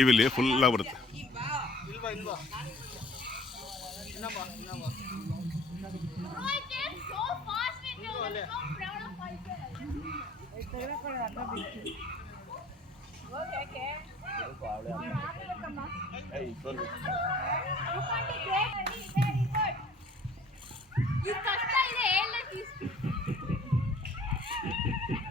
T ವಿಲಿ ಫುಲ್ಲಾಗಿ ಬರುತ್ತೆ.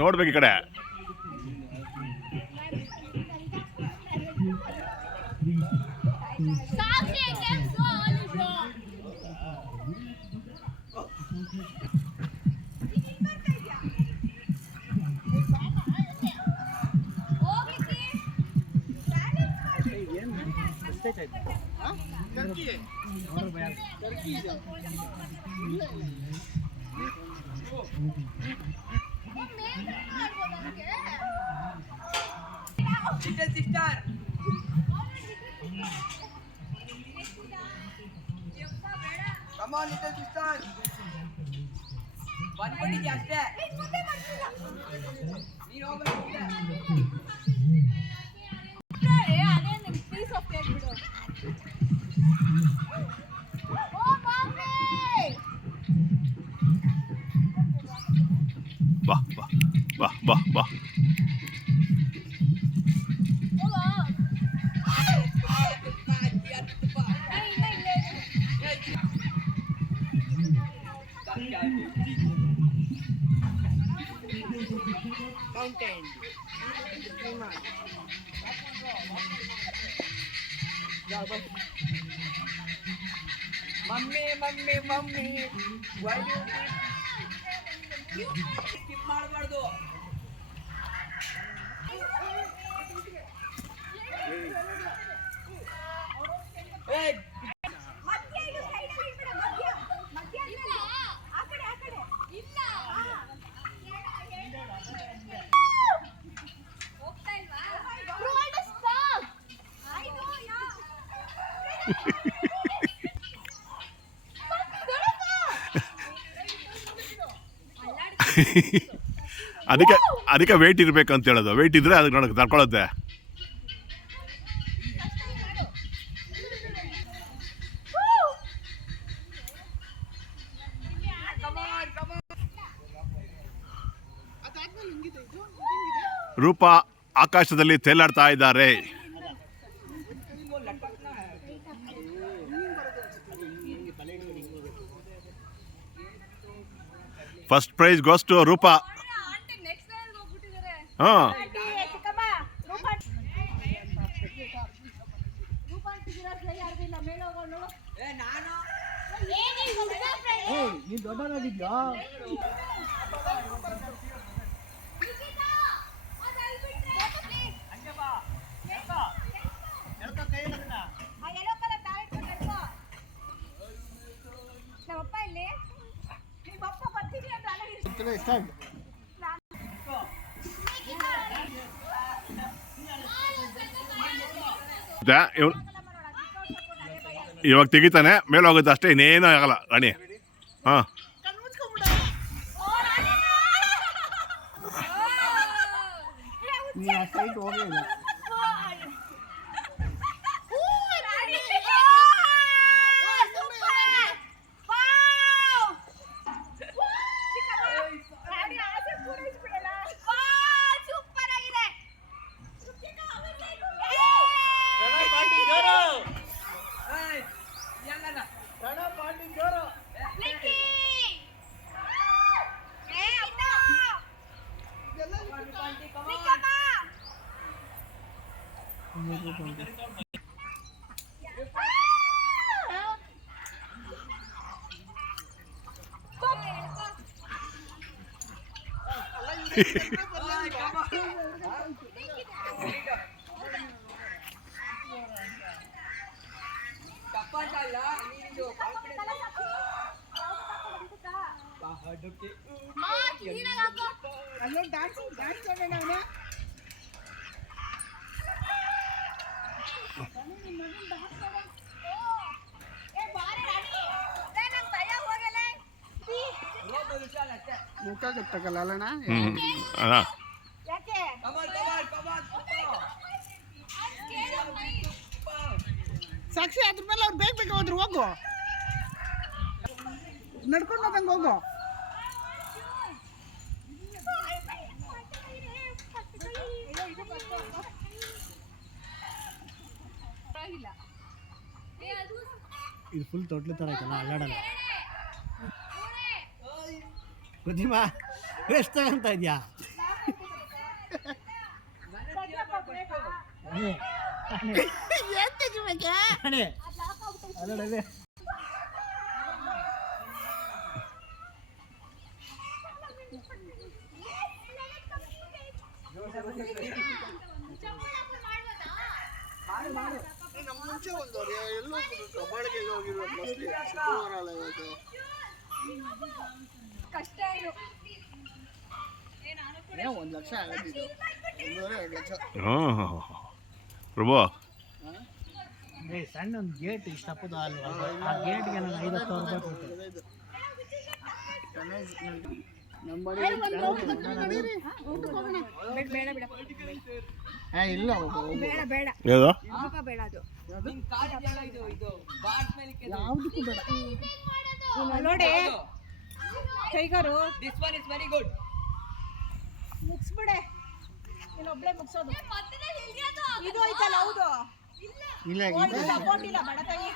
ನೋಡ್ಬೇಕು ಈ ಕಡೆ. Come on, little sister. One body just there. You know what? Piece of cake, bro. Oh, mommy! Bah, bah, bah, bah, bah. Mountain. Mummy. Why do you keep ಮಾಡಬಾರದು? Hey. ಅದಕ್ಕೆ weight ಇರಬೇಕು ಅಂತ ಹೇಳೋದು. ವೆಯ್ಟ್ ಇದ್ರೆ ಅದಕ್ಕೆ ನೋಡಕ್ಕೆ ತಡ್ಕೊಳ್ಳುತ್ತೆ. ರೂಪ ಆಕಾಶದಲ್ಲಿ ತೇಲಾಡ್ತಾ ಇದ್ದಾರೆ. ಫಸ್ಟ್ ಪ್ರೈಸ್ ಗೋಸ್ ಟು ರೂಪ. ಹಾಂ, ಇವಾಗ ತೆಗಿತಾನೆ, ಮೇಲೆ ಹೋಗುತ್ತೆ ಅಷ್ಟೇ, ಇನ್ನೇನೂ ಆಗಲ್ಲ ರಾಣಿ. ಹಾಂ, ಮುಖ ಗೊತ್ತಾಗಲ್ಲ. ಸಾಕ್ಷಿ ಅದ್ರ ಮೇಲೆ ಅವ್ರು ಬೇಗ ಬೇಗ ಹೋದ್ರು ಹೋಗು ನಡ್ಕೊಂಡು ಹೋದಂಗೆ ಹೋಗು ಇದು ಫುಲ್ ತೊಟ್ಲು ಥರ ಐತಲ್ಲ ಅಲ್ಲಾಡಲ್ಲ ಪ್ರತಿಮಾ ಎಷ್ಟು ತಗೊಂತ ಇದೆಯಾ ಏನ್ ತೆಗಿಬೇಕೆ ಅಲ್ಲಾಡದೆ ನಮ್ಮ ಮುಂಚೆ ಬಂದವ್ರು ಎಲ್ಲೋ ಬಾಡಿಗೆಗೆ ಹೋಗಿರೋದು ಮೋಸ್ಟ್ಲಿ ಶುಕ್ರವಾರ ಅಲ್ಲ ಇವತ್ತು ಏನೋ 1 ಲಕ್ಷ ಆಗಿದ್ದು 1.5 ಲಕ್ಷ ಹಾಂ ಪ್ರಭು ಸಣ್ಣ ಒಂದು ಗೇಟ್ ಇಷ್ಟಪ್ಪದ ಅಲ್ವಾ ಆ ಗೇಟ್ಗೆ ನಾನು 50,000 ರೂಪಾಯಿ ಕೊಟ್ಟೆ ಇಲ್ಲ ಯಾವುದು ಯಾವುದಕ್ಕೂ ಬೇಡ ನೋಡಿ ಕೈಗಾರು this one is very good ಮುಗಿಸ್ಬಿಡೆ ಇನ್ನೊಬ್ಳೆ ಮುಗಿಸೋದು ಇದು ಐತಲ್ಲ ಹೌದು ಇಲ್ಲ ಸಪೋರ್ಟ್ ಇಲ್ಲ ಬಡತಾಯಿ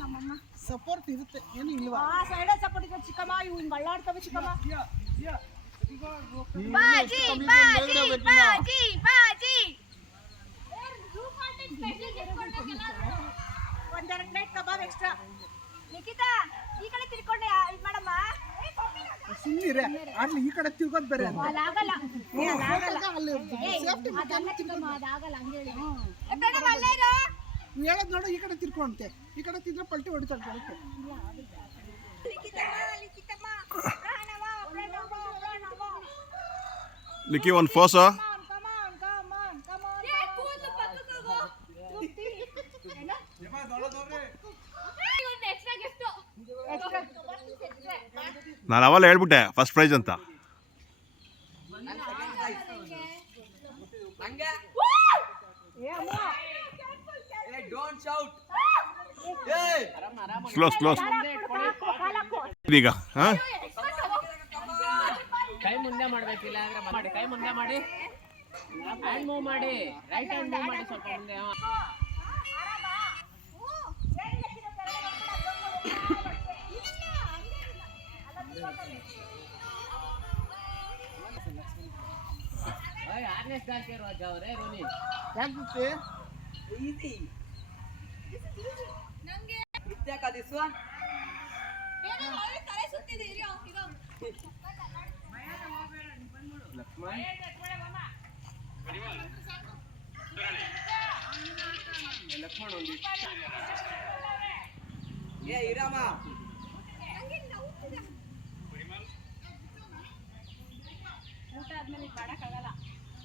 ನಮ್ಮಮ್ಮ ಸಪೋರ್ಟ್ ಇರುತ್ತೆ ಏನು ಇಲ್ವಾ ಆ ಸೈಡ್ ಸಪೋರ್ಟ್ ಇದೆ ಚಿಕ್ಕಮ್ಮ ಇವು ಹಿಂಗ್ ಅಳ್ಳಾಡ್ತವೆ ಚಿಕ್ಕಮ್ಮ ಒಂದೆರಡು ಪ್ಲೇಟ್ ಕಬಾಬ್ ಎಕ್ಸ್ಟ್ರಾ ನಿಖಿತಾ ಈ ಕಡೆ ತಿರ್ಕೊಂಡೆ ಇದು ಮಾಡಮ್ಮ ಸುಮ್ಮನಿರೆ ಆಗ್ಲಿ ಈ ಕಡೆ ತಿರ್ಗೋದು ಬೇರೆ ಅಂತ. ಅದಾಗಲ್ಲ ಅಲ್ಲಿ ಸೇಫ್ಟಿ ಅದಾಗಲ್ಲ ಹಂಗೆ ಹೇಳಿ ಹೇಳೋದು ನೋಡು ಈ ಕಡೆ ತಿರ್ಕೊಂತೆ ಈ ಕಡೆ ತಿಂದ್ರೆ ಪಲ್ಟಿ ಹೊಡಿತಾರೆ ಕೆಳಕ್ಕೆ ಲಿಕ್ಕಿ ಒಂದು ಫೋಸು ನಾನು ಅವೆಲ್ಲ ಹೇಳ್ಬಿಟ್ಟೆ ಫಸ್ಟ್ ಪ್ರೈಸ್ ಅಂತ ಡೋಂಟ್ ಶೌಟ್ ಕ್ಲೋಸ್ ಈಗ ಹಾಂ ಕೈ ಮುಂದೆ ಮಾಡಬೇಕಿಲ್ಲ ಅಂದ್ರೆ ಮಾಡಿ ಕೈ ಮುಂದೆ ಮಾಡಿ ಹ್ಯಾಂಡ್ ಮೂವ್ ಮಾಡಿ ರೈಟ್ ಹ್ಯಾಂಡ್ ಮೂವ್ ಮಾಡಿ ಸ್ವಲ್ಪ ಮುಂದೆ ಯಾರನೇ ಜಾಸ್ತಿ ರೋಜ ಅವರೇ ರೋನಿ ಯಾಕೆ ಈಸಿ ಇತ್ಯಾಕ ದಿಸ್ ಒನ್ ಲಕ್ಷ್ಮಣ್ ಲಕ್ಷ್ಮಣ್ ಒಂದು ಏ ಇರಾಮ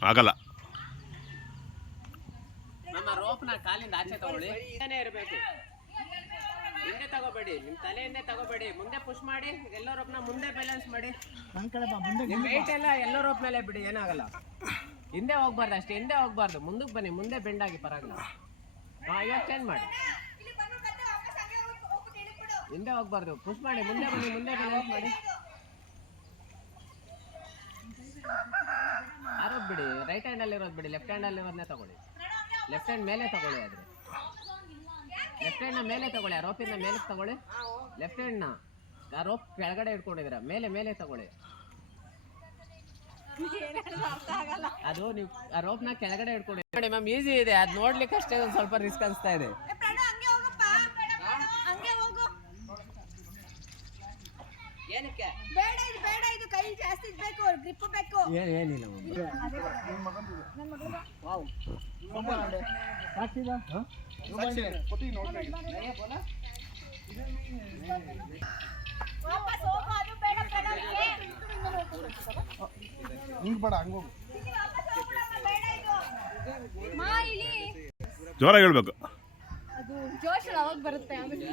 ಆಗಲ್ಲ ನಮ್ಮ ರೋಪ್ನ ಕಾಲಿಂದ ಆಚೆ ತಗೊಳ್ಳಿ ಹಿಂದೆನೇ ಇರಬೇಕು ಹಿಂದೆ ತಗೋಬೇಡಿ ನಿಮ್ಮ ತಲೆಯಿಂದೆ ತಗೋಬೇಡಿ ಮುಂದೆ ಪುಷ್ ಮಾಡಿ ಎಲ್ಲೋ ರೋಪ್ನ ಮುಂದೆ ಬ್ಯಾಲೆನ್ಸ್ ಮಾಡಿ ನನ್ನ ಕಡೆ ಬಾ ಮುಂದೆ ನಿಮ್ಮ ವೆಯ್ಟ್ ಎಲ್ಲ ಎಲ್ಲೋ ರೋಪ್ ಮೇಲೆ ಬಿಡಿ ಏನಾಗಲ್ಲ ಹಿಂದೆ ಹೋಗ್ಬಾರ್ದು ಅಷ್ಟೇ ಹಿಂದೆ ಹೋಗ್ಬಾರ್ದು ಮುಂದಕ್ಕೆ ಬನ್ನಿ ಮುಂದೆ ಬೆಂಡಾಗಿ ಪರವಾಗಿಲ್ಲ ಹಾಂ ಇವಾಗ ಚೇಂಜ್ ಮಾಡಿ ಹಿಂದೆ ಹೋಗ್ಬಾರ್ದು ಪುಷ್ ಮಾಡಿ ಮುಂದೆ ಬನ್ನಿ ಮುಂದೆ ಬ್ಯಾಲೆನ್ಸ್ ಮಾಡಿ ಆರೋದ್ ಬಿಡಿ ರೈಟ್ ಹ್ಯಾಂಡಲ್ಲಿ ಇರೋದು ಬಿಡಿ ಲೆಫ್ಟ್ ಹ್ಯಾಂಡಲ್ಲಿ ಇರೋದನ್ನೇ ತಗೊಳ್ಳಿ ಲೆಫ್ಟ್ ಹ್ಯಾಂಡ್ ಮೇಲೆ ತಗೊಳ್ಳಿ ಆದರೆ ಲೆಫ್ಟ್ ಹ್ಯಾಂಡ್ನ ಮೇಲೆ ತಗೊಳ್ಳಿ ಆ ರೋಪಿಂದ ಮೇಲೆ ತಗೊಳ್ಳಿ ಲೆಫ್ಟ್ ಹ್ಯಾಂಡ್ನ ಆ ರೋಪ್ ಕೆಳಗಡೆ ಇಟ್ಕೊಂಡಿದ್ದೀರಾ ಮೇಲೆ ಮೇಲೆ ತಗೊಳ್ಳಿ ಅದು ನೀವು ಆ ರೋಪ್ನ ಕೆಳಗಡೆ ಇಟ್ಕೊಳ್ಳಿ ನೋಡಿ ಮ್ಯಾಮ್ ಈಸಿ ಇದೆ ಅದು ನೋಡ್ಲಿಕ್ಕೆ ಅಷ್ಟೇ ಒಂದು ಸ್ವಲ್ಪ ರಿಸ್ಕ್ ಅನಿಸ್ತಾ ಇದೆ ಏನಕ್ಕೆ ಬೇಡ ಇದು ಕೈ ಜಾಸ್ತಿ ಬೇಕು ಗ್ರಿಪ್ ಬೇಕು ಏನಿಲ್ಲ ವಾಪಸ್ ಹೋಗು ಅದು ಬೇಡ ಹಿಂಗ್ ಬೇಡ ಹಂಗೋಗು ಮಾ ಇಲ್ಲಿ ಜೋರಾಗಿ ಹೇಳ್ಬೇಕು ಅದು ಜೋಶ್ ಅವಾಗ ಬರುತ್ತೆ ಆಮೇಲೆ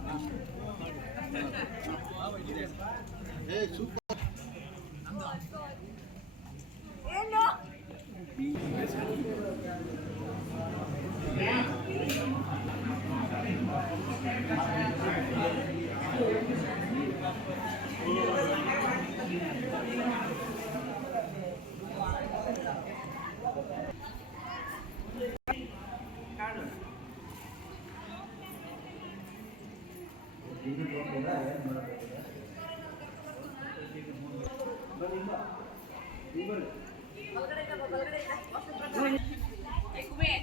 ಏನು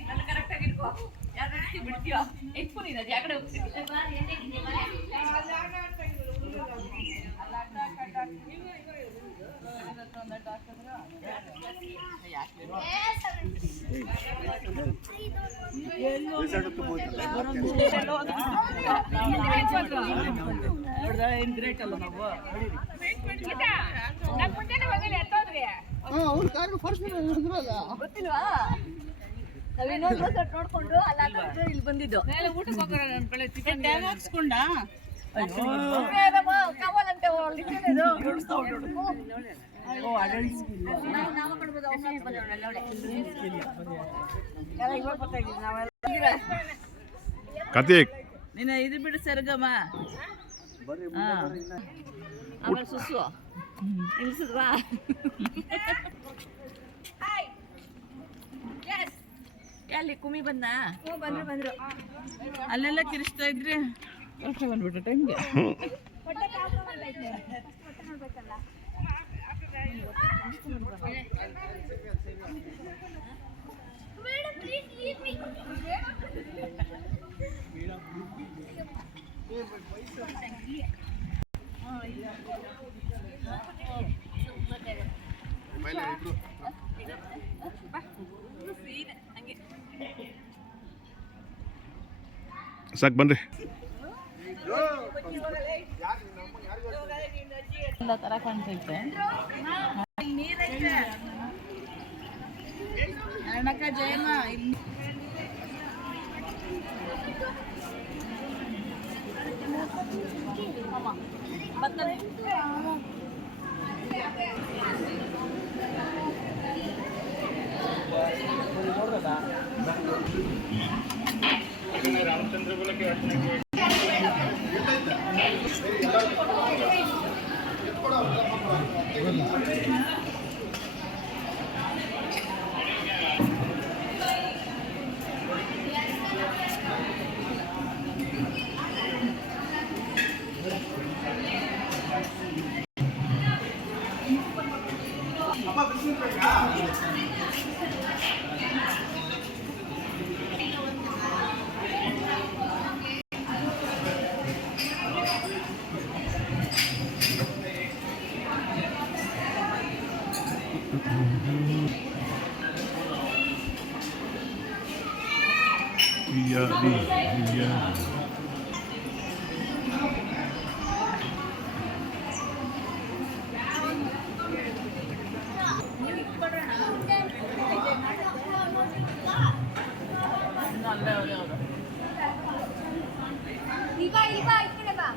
ನನ್ನ ಕರೆಕ್ಟ್ ಆಗಿ ಇಟ್ಕೋ ಯಾರು ಬಿಡ್ತೀವ ಎಕ್ಸ್ಪೋ ನೀನು ಜಾಗಡೆ ಹೋಗ್ತೀನಿ ಗ್ರೇಟ್ ಅಲ್ಲ ನಾವು ಅವ್ರ ಕಾರ್ ಫಸ್ಟ್ ಹಿಡಿದ್ರಲ್ಲ ಗೊತ್ತಿಲ್ವಾ ನಾವ್ ಇನ್ನೊಂದು ಬಸ್ ನೋಡ್ಕೊಂಡು ಅಲ್ಲ ಇಲ್ಲಿ ಬಂದಿದ್ದು ಊಟಕ್ಕೆ ಹೋಗೋಣ ಹಾಕ್ಸ್ಕೊಂಡ ಕಾವಾಲಂತೆ ಕಾರ್ತಿಕ್ ನಿನ್ನ ಇದು ಬಿಡು ಸರ್ಗಮ್ಮ ಆಮೇಲೆ ಸುಸ್ಸು ನಿಲ್ಸಿದ್ವಾ ಎಲ್ಲಿ ಕುಮಿ ಬಂದ ಬಂದ್ರು ಅಲ್ಲೆಲ್ಲ ಕಿರಿಸ್ತಾ ಇದ್ರಿ ಬಂದ್ಬಿಟ್ಟ ಟೈಮ್ಗೆ ಹೊಟ್ಟೆ ಪ್ರಾಬ್ಲಮ್ ಐತೆ ಹೊಟ್ಟೆ ನೋಡ್ಬೇಕಲ್ಲ ಮೇಡಮ್ ಪ್ಲೀಸ್ ಲೀವ್ ಮೀ ಸಾಕು ಬನ್ರಿ. ಎಲ್ಲ ತರ ಕಾಣ್ತೈತೆ ಅಣ್ಣಕ್ಕ ಜಯಮ್ಮ ಬರ್ತಾನೆ ಇವಾ ಈ ಕಡೆ ಬಾ